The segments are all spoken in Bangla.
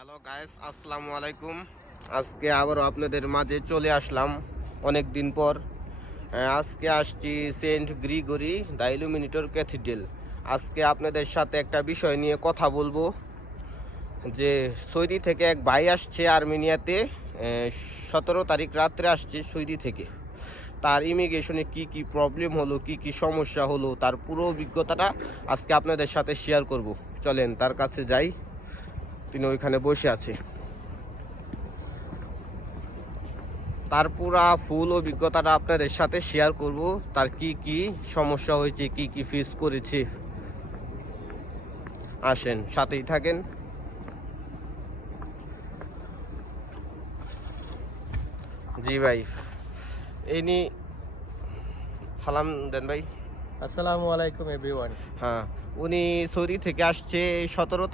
হ্যালো গাইস, আসসালামু আলাইকুম। আজকে আবারও আপনাদের মাঝে চলে আসলাম অনেক দিন পর। আজকে আসছি Saint Grigory the illuminator cathedral. আজকে আপনাদের সাথে একটা বিষয় নিয়ে কথা বলবো যে সৌদি থেকে এক ভাই আসছে আর্মেনিয়াতে। 17 তারিখ রাত্রে আসছে সৌদি থেকে। তার ইমিগ্রেশনে কি কি প্রবলেম হলো, কি কি সমস্যা হলো, তার পুরো অভিজ্ঞতাটা আজকে আপনাদের সাথে শেয়ার করব। চলেন তার কাছে যাই, তিনি ওইখানে বসে আছে। তার পুরা ফুল অভিজ্ঞতাটা আপনাদের সাথে শেয়ার করব। তার কি কি সমস্যা হয়েছে, কি কি ফেস করেছে। আসেন, সাথেই থাকেন। জি ভাই, ইনি সালাম দেন ভাই। আসসালামু আলাইকুম এভরিওয়ান। হ্যাঁ, উনি সৌদি থেকে আসছে 17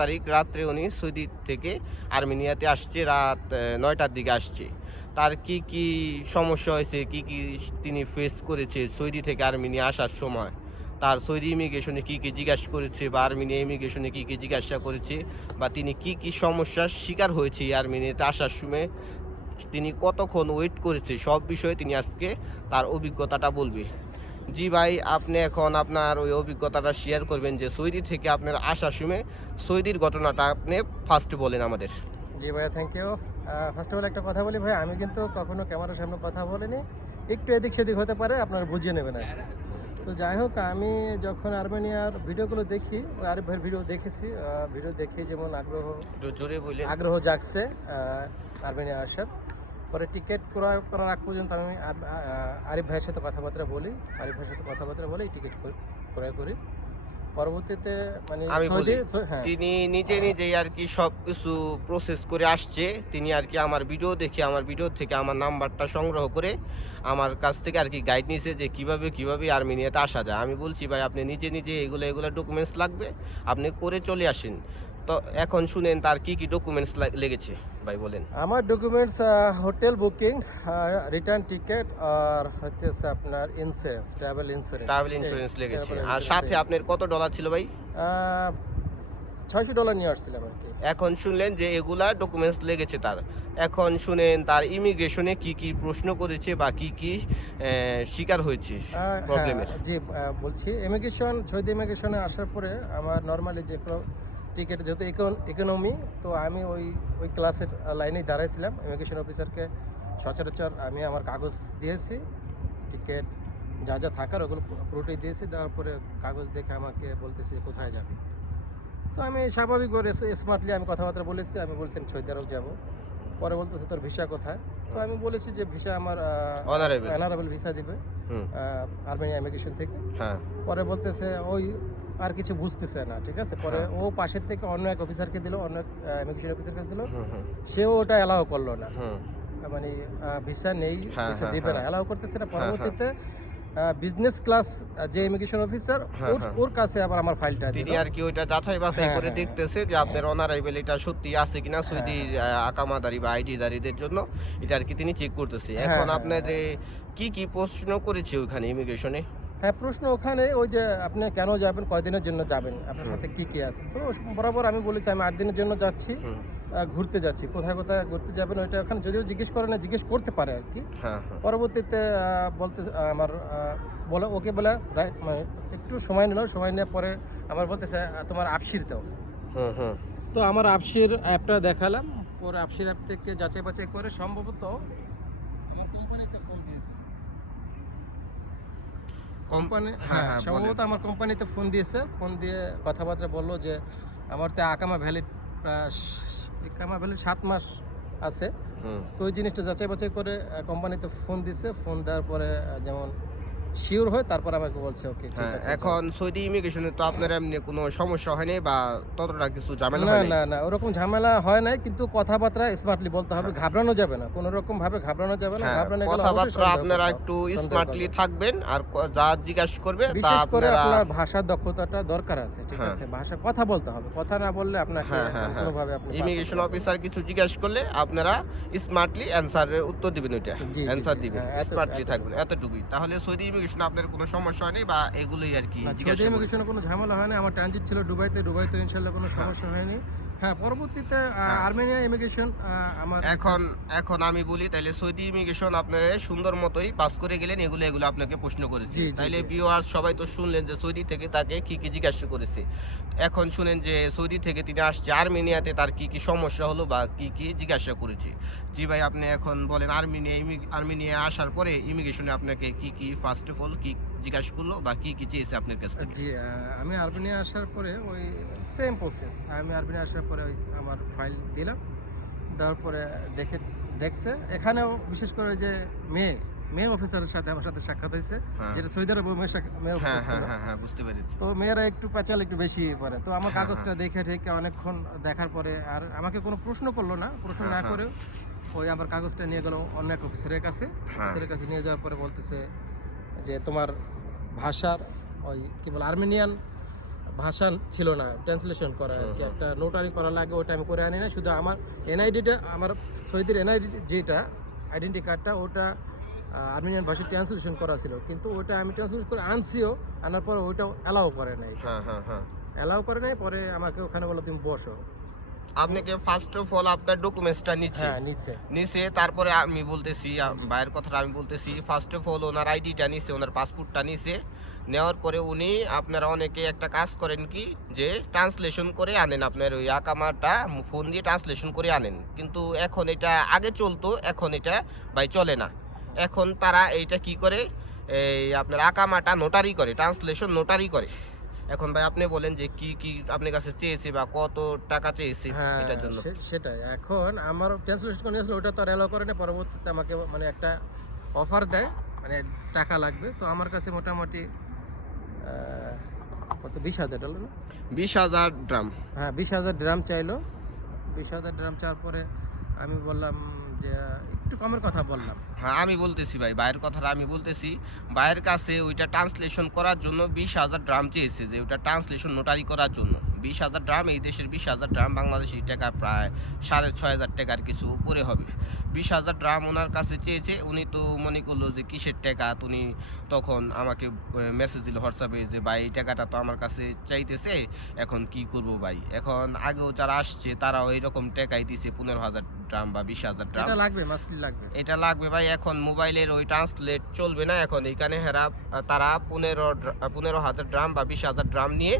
তারিখ রাত্রে উনি সৌদি থেকে আর্মেনিয়াতে আসছে। রাত 9টার দিকে আসছে। তার কি কি সমস্যা হয়েছে, কি কি তিনি ফেস করেছে সৌদি থেকে আর্মেনিয়া আসার সময়, তার সৌদি ইমিগ্রেশনে কি কি জিজ্ঞাসা করেছে বা আর্মেনিয়া ইমিগ্রেশনে কি কি জিজ্ঞাসা করেছে, বা তিনি কি কি সমস্যার শিকার হয়েছে আর্মেনিয়াতে আসার সময়, তিনি কতক্ষণ ওয়েট করেছে, সব বিষয়ে তিনি আজকে তার অভিজ্ঞতাটা বলবে। জি ভাই, আপনি এখন আপনার ওই অভিজ্ঞতাটা শেয়ার করবেন যে সৌদি থেকে আপনার আসার সময় সৌদির ঘটনাটা আপনি ফার্স্ট বলেন আমাদের। জি ভাইয়া, thank you. First of all একটা কথা বলি ভাই, আমি কিন্তু কখনো ক্যামেরার সামনে কথা বলিনি। একটু এদিক সেদিক হতে পারে, আপনারা বুঝিয়ে নেবেন আর কি। তো যাই হোক, আমি যখন আর্মেনিয়ার ভিডিওগুলো দেখি, আরিফ ভাইয়ের ভিডিও দেখেছি। ভিডিও দেখে যেমন একটু জোরে বলেন। আগ্রহ জাগছে আর্মেনিয়া আসার। পরে টিকিট করার আগ পর্যন্ত আমি আরিফ ভাইয়ের সাথে কথাবার্তা বলি, টিকিট ক্রয় করি। পরবর্তীতে মানে আমি বলি, হ্যাঁ, তিনি নিজেই আর কি সব কিছু প্রসেস করে আসছে। তিনি আর কি আমার ভিডিও থেকে আমার নাম্বারটা সংগ্রহ করে আমার কাছ থেকে আর কি গাইড নিয়েছে যে কিভাবে আর্মেনিয়াতে আসা যায়। আমি বলছি ভাই, আপনি নিজে এগুলো ডকুমেন্টস লাগবে, আপনি করে চলে আসেন। তো এখন শুনেন তার কি কি ডকুমেন্টস লেগেছে ভাই, বলেন। আমার documents hotel booking, return ticket, আর হচ্ছে আপনার ট্রাভেল ইন্স্যুরেন্স লেগেছে। আর সাথে আপনার কত ডলার ছিল ভাই? $600 নিয়ে আসছিলাম আর কি। এখন শুনলেন যে এগুলা ডকুমেন্টস লেগেছে তার। এখন শুনেন তার ইমিগ্রেশনে কি কি প্রশ্ন করেছে বা কি কি শিকার হয়েছে প্রবলেমের। জি, বলছি। সৌদি ইমিগ্রেশনে আসার পরে আমার নর্মালি যে টিকিট, যেহেতু ইকোনমি, তো আমি ওই ক্লাসের লাইনেই দাঁড়াইছিলাম। ইমিগ্রেশন অফিসারকে সচরাচর আমি আমার কাগজ দিয়েছি, টিকিট যা থাকার ওগুলো পুরোটাই দিয়েছি। দেওয়ার পরে কাগজ দেখে আমাকে বলতেছে কোথায় যাবে। তো আমি স্বাভাবিকভাবে স্মার্টলি আমি কথাবার্তা বলেছি। আমি বলছি সৌদি আরব যাবো। পরে বলতেছে তোর ভিসা কোথায়? তো আমি বলেছি যে ভিসা আমার অনারেবল ভিসা দিবে আর্মেনিয়া ইমিগ্রেশন থেকে। হ্যাঁ। পরে বলতেছে ওই আর কিছু বুঝতেছে না, ঠিক আছে। পরে ও পাশের থেকে অন্য এক অফিসারকে দিল, অন্য এক ইমিগ্রেশন অফিসারকে দিল। সেও ওটা অ্যালাউ করলো না, মানে ভিসা নেই, ভিসা দিবে না, অ্যালাউ করতেছে না। পরবর্তীতে বিজনেস ক্লাস যে ইমিগ্রেশন অফিসার, ওর কাছে আবার আমার ফাইলটা তিনি আর কি ওইটা যাচাই বাছাই করে দেখতেছে যে আপনার অনারাইভেল এটা সত্যি আছে কিনা সৌদি আকামাদারি বা আইডিদারিদের জন্য, এটা আর কি তিনি চেক করতেছে। এখন আপনার কি কি প্রশ্ন করেছে ওখানে ইমিগ্রেশনে? হ্যাঁ, প্রশ্ন ওখানে ওই যে আপনি কেন যাবেন, কয়দিনের জন্য যাবেন, আপনার সাথে কি কি আছে। তো বরাবর আমি বলেছি আমি 8 দিনের জন্য যাচ্ছি, ঘুরতে যাচ্ছি। কোথায় ঘুরতে যাবেন ওইটা ওখানে যদিও জিজ্ঞেস করে না, জিজ্ঞেস করতে পারে আর কি। পরবর্তীতে বলতে আমার ওকে বলে মানে একটু সময় নিল। সময় নেওয়ার পরে আমার বলতেছে তোমার আপসির দাও। তো আমার আপসির অ্যাপটা দেখালাম। পরে আপসির অ্যাপ থেকে যাচাই বাছাই করে সম্ভবত সম্ভবত আমার কোম্পানিতে ফোন দিয়েছে। ফোন দিয়ে কথাবার্তা বললো যে আমার তো আকামা ভ্যালিড 7 মাস আছে। তো ওই জিনিসটা যাচাই বাছাই করে কোম্পানিতে ফোন দিছে। ফোন দেওয়ার পরে যেমন শিওর হয়, তারপর আমাকে বলছে ওকে ঠিক আছে। এখন সৌদি ইমিগ্রেশনে তো আপনার এমনি কোনো সমস্যা হয়নি বা ততটা কিছু ঝামেলা হয়নি? না, ওরকম ঝামেলা হয় নাই, কিন্তু কথাবার্তা স্মার্টলি বলতে হবে, ঘাবড়ানো যাবে না, কোনো রকম ভাবে ঘাবড়ানো যাবে না। কথাবার্তা আপনারা একটু স্মার্টলি থাকবেন, আর যা জিজ্ঞাসা করবে তা বিশেষ করে আপনার ভাষার দক্ষতাটা দরকার আছে, ঠিক আছে। ভাষা কথা বলতে হবে, কথা না বললে আপনাকে কোনোভাবে আপনি ইমিগ্রেশন অফিসার কিছু জিজ্ঞাসা করলে আপনারা স্মার্টলি অ্যানসারের উত্তর দিবেন, ওইটা অ্যানসার দিবেন, স্মার্টলি থাকবেন, এতটুকুই। তাহলে সৌদি ইমিগ্রেশন আপনার কোনো সমস্যা হয়নি বা এগুলোই আর কি? সৌদি ইমিগ্রেশনে কোনো ঝামেলা হয়নি। আমার ট্রানজিট ছিল দুবাইতে ইনশাআল্লাহ কোনো সমস্যা হয়নি। হ্যাঁ, পরবর্তীতে হ্যাঁ। আর্মেনিয়া ইমিগ্রেশন আমার এখন আমি বলি তাইলে সৌদি ইমিগ্রেশন আপনারা সুন্দর মতোই পাস করে গেলেন, এগুলো আপনাকে প্রশ্ন করেছে। জি, জি, তাইলে জি। ভিউয়ার্স সবাই তো শুনলেন যে সৌদি থেকে তাকে কি কি জিজ্ঞাসা করেছে। এখন শুনেন যে সৌদি থেকে তিনি আসছে আর্মেনিয়াতে তার কি কি সমস্যা হলো বা কি কি জিজ্ঞাসা করেছে। জি ভাই, আপনি এখন বলেন আর্মেনিয়া আসার পরে ইমিগ্রেশনে আপনাকে কি কি ফার্স্ট অফ অল কি জিজ্ঞাসা করলো বা কি কি চেয়েছে আপনার কাছ থেকে? জি, আমি আর্মেনিয়া আসার পরে ওই সেম প্রসেস। আমি আর্মেনিয়া আসার পরে ওই আমার ফাইল দিলাম, দেওয়ার পরে দেখছে এখানেও বিশেষ করে ওই যে মেয়ে অফিসারের সাথে আমার সাথে সাক্ষাৎ হয়েছে, হ্যাঁ। যেটা সৌদি আরবে মেয়ে হ্যাঁ অফিসার ছিল। হ্যাঁ বুঝতে পেরেছি। তো মেয়েরা একটু প্যাচাল একটু বেশি পারে, তো আমার হ্যাঁ, কাগজটা দেখে ঠেকে অনেকক্ষণ দেখার পরে আর আমাকে কোনো প্রশ্ন করলো না, প্রশ্ন হ্যাঁ, না হ্যাঁ। করেও ওই আমার কাগজটা নিয়ে গেল অন্য এক অফিসারের কাছে। হ্যাঁ। অফিসারের কাছে নিয়ে যাওয়ার পরে বলতেছে যে তোমার ভাষার ওই কি বলে আর্মেনিয়ান ভাষা ছিল না, ট্রান্সলেশন করা আর কি, একটা নোটারি করা লাগে, ওটা আমি করে আনি না। শুধু আমার এনআইডিটা, আমার সৌদির এনআইডি যেটা আইডেন্টি কার্ডটা, ওটা আর্মেনিয়ান ভাষায় ট্রান্সলেশন করা ছিল, কিন্তু ওটা আমি ট্রান্সলেশন করে আনছিও, আনার পর ওইটাও অ্যালাউ করে নাই, হ্যাঁ। অ্যালাউ করে নাই। পরে আমাকে ওখানে বলো তুমি বসো। আপনাকে ফার্স্ট অফ অল আপনার ডকুমেন্টসটা নিচ্ছে হ্যাঁ, নিচে। নিচে তারপরে আমি বলতেছি ভাইয়ের কথাটা আমি বলতেছি। ফার্স্ট অফ অল ওনার আইডিটা নিছে, ওনার পাসপোর্টটা নিছে। নেওয়ার পরে উনি আপনারা অনেকে একটা কাজ করেন কি যে ট্রান্সলেশন করে আনেন, আপনার ওই আকামাটা ফোন দিয়ে ট্রান্সলেশন করে আনেন। কিন্তু এখন এটা আগে চলতো, এখন এটা ভাই চলে না। এখন তারা এইটা কি করে, এই আপনার আকামাটা নোটারি করে, ট্রান্সলেশন নোটারি করে। এখন ভাই আপনি বলেন যে কি কি আপনার কাছে চেয়েছে বা কত টাকা চেয়েছে হ্যাঁ, এটার জন্য? সেটাই। এখন আমার ট্রান্সলেশন করে নিয়েছিল, ওটা তো আর অ্যালাউ করে না। পরবর্তীতে আমাকে মানে একটা অফার দেয়, মানে টাকা লাগবে। তো আমার কাছে মোটামুটি কত, $20,000 না? 20,000 ড্রাম। হ্যাঁ, 20,000 ড্রাম চাইলো। 20,000 ড্রাম চাওয়ার পরে আমি বললাম যে একটু কমের কথা বললাম। হ্যাঁ আমি বলতেছি ভাই, ভাইয়ের কথাটা আমি বলতেছি। ভাইয়ের কাছে ওইটা ট্রান্সলেশন করার জন্য 20,000 ড্রাম চেয়েছে, যে ওটা ট্রান্সলেশন নোটারি করার জন্য 20,000 ড্রাম। এই দেশের 20,000 ড্রাম বাংলাদেশি টাকা প্রায় 6,500 টাকার কিছু উপরে হবে। 20,000 ড্রাম ওনার কাছে চেয়েছে। উনি তো মনে করলো যে কিসের টাকা, উনি তখন আমাকে মেসেজ দিল হোয়াটসঅ্যাপে যে ভাই এই টাকাটা তো আমার কাছে চাইতেছে, এখন কি করব ভাই। এখন আগেও যারা আসছে তারাও এইরকম টাকাই দিছে, 15,000 ড্রাম বা 20,000 ড্রাম। এটা লাগবে, মাস্টলি লাগবে। এটা লাগবে ভাই। এখন মোবাইলের ওই ট্রান্সলেট চলবে না। এখন এইখানে তারা 15,000 ড্রাম বা 20,000 ড্রাম নিয়ে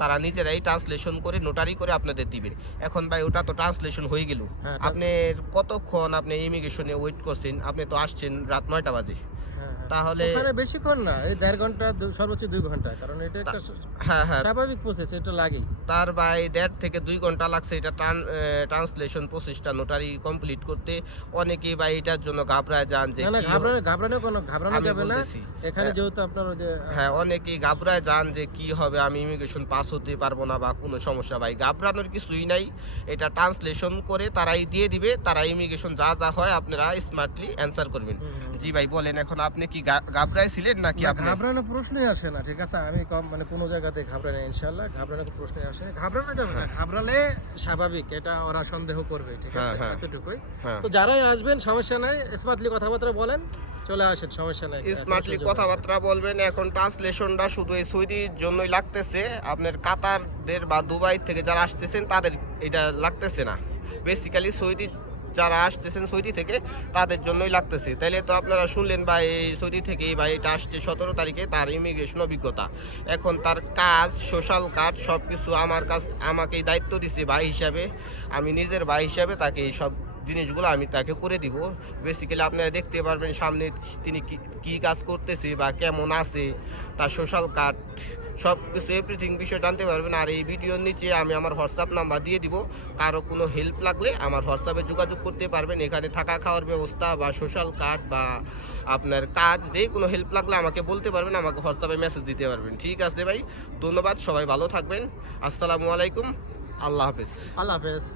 তারা নিজেরাই ট্রান্সলেশন করে নোটারি করে আপনাদের দিবেন। এখন ভাই ওটা তো ট্রান্সলেশন হয়ে গেল। হ্যাঁ, আপনি কতক্ষণ আপনি ইমিগ্রেশনে ওয়েট করছেন? আপনি তো আসছেন রাত 9টা বাজে। হ্যাঁ, হ্যাঁ। তাহলে ওখানে বেশিক্ষণ না, এই 1.5 ঘন্টা, সর্বোচ্চ 2 ঘন্টা, কারণ এটা একটা হ্যাঁ স্বাভাবিক প্রসেস, এটা লাগেই। তার ভাই 1.5 থেকে 2 ঘন্টা লাগছে এটা ট্রান্সলেশন প্রসেসটা নোটারি কমপ্লিট করতে। অনেকেই ভাই এটার জন্য ঘাবড়ায় যান যে না, কি হবে। ঘাবড়ানো আমি যাবে না। বলতেছি। এখানে যেহেতু আপনার ওই যে হ্যাঁ অনেকেই ঘাবড়ায় যান যে কি হবে, আমি ইমিগ্রেশন পাস হতে পারবো না বা কোনো সমস্যা। ভাই ঘাবড়ানোর কিছুই নাই, এটা ট্রান্সলেশন করে তারাই দিয়ে দিবে। তারা ইমিগ্রেশন যা যা হয় আপনারা স্মার্টলি অ্যান্সার করবেন। জি ভাই বলেন, এখন আপনি কি ঘাবড়ায় ছিলেন নাকি? না, আপনি ঘাবড়ানোর প্রশ্নই আসে না। ঠিক আছে, আমি মানে কোনো জায়গাতে ঘাবড়াই না, ইনশাল্লাহ ঘাবড়ানোর প্রশ্নই আসে না। ঘাবড়ানো যাবে না, ঘাবড়ালে স্বাভাবিক, এটা ওরা সন্দেহ করবে। ঠিক আছে, হ্যাঁ। এতটুকুই। হ্যাঁ। তো যারাই আসবেন সমস্যা নাই, স্মার্টলি কথাবার্তা বলেন, চলে আসেন, সমস্যা নাই। স্মার্টলি কথাবার্তা বলবেন। এখন ট্রান্সলেশনটা শুধু এই সৌদির জন্যই লাগতেছে, আপনার কাতারদের বা দুবাই থেকে যারা আসতেছেন তাদের এটা লাগতেছে না। বেসিক্যালি সৌদি যারা আসতেছেন সৌদি থেকে তাদের জন্যই লাগতেছে। তাইলে তো আপনারা শুনলেন ভাই, এই সৌদি থেকে ভাই এটা আসছে 17 তারিখে, তার ইমিগ্রেশন অভিজ্ঞতা। এখন তার কাজ, সোশ্যাল কার্ড সব কিছু আমাকেই দায়িত্ব দিছে ভাই হিসাবে। আমি নিজের ভাই হিসাবে তাকে এই সব জিনিসগুলো আমি তাকে করে দিব। বেসিক্যালি আপনারা দেখতে পারবেন সামনে তিনি কি কাজ করতেছে বা কেমন আছে, তার সোশ্যাল কার্ড সব কিছু এভরিথিং বিষয় জানতে পারবেন। আর এই ভিডিওর নিচে আমি আমার হোয়াটসঅ্যাপ নাম্বার দিয়ে দিব, কারো কোনো হেল্প লাগলে আমার হোয়াটসঅ্যাপে যোগাযোগ করতে পারবেন। এখানে থাকা খাওয়ার ব্যবস্থা বা সোশ্যাল কার্ড বা আপনার কাজ, যে কোনো হেল্প লাগলে আমাকে বলতে পারবেন, আমাকে হোয়াটসঅ্যাপে মেসেজ দিতে পারবেন। ঠিক আছে ভাই, ধন্যবাদ, সবাই ভালো থাকবেন। আসসালামু আলাইকুম, আল্লাহ হাফেজ। আল্লাহ হাফেজ।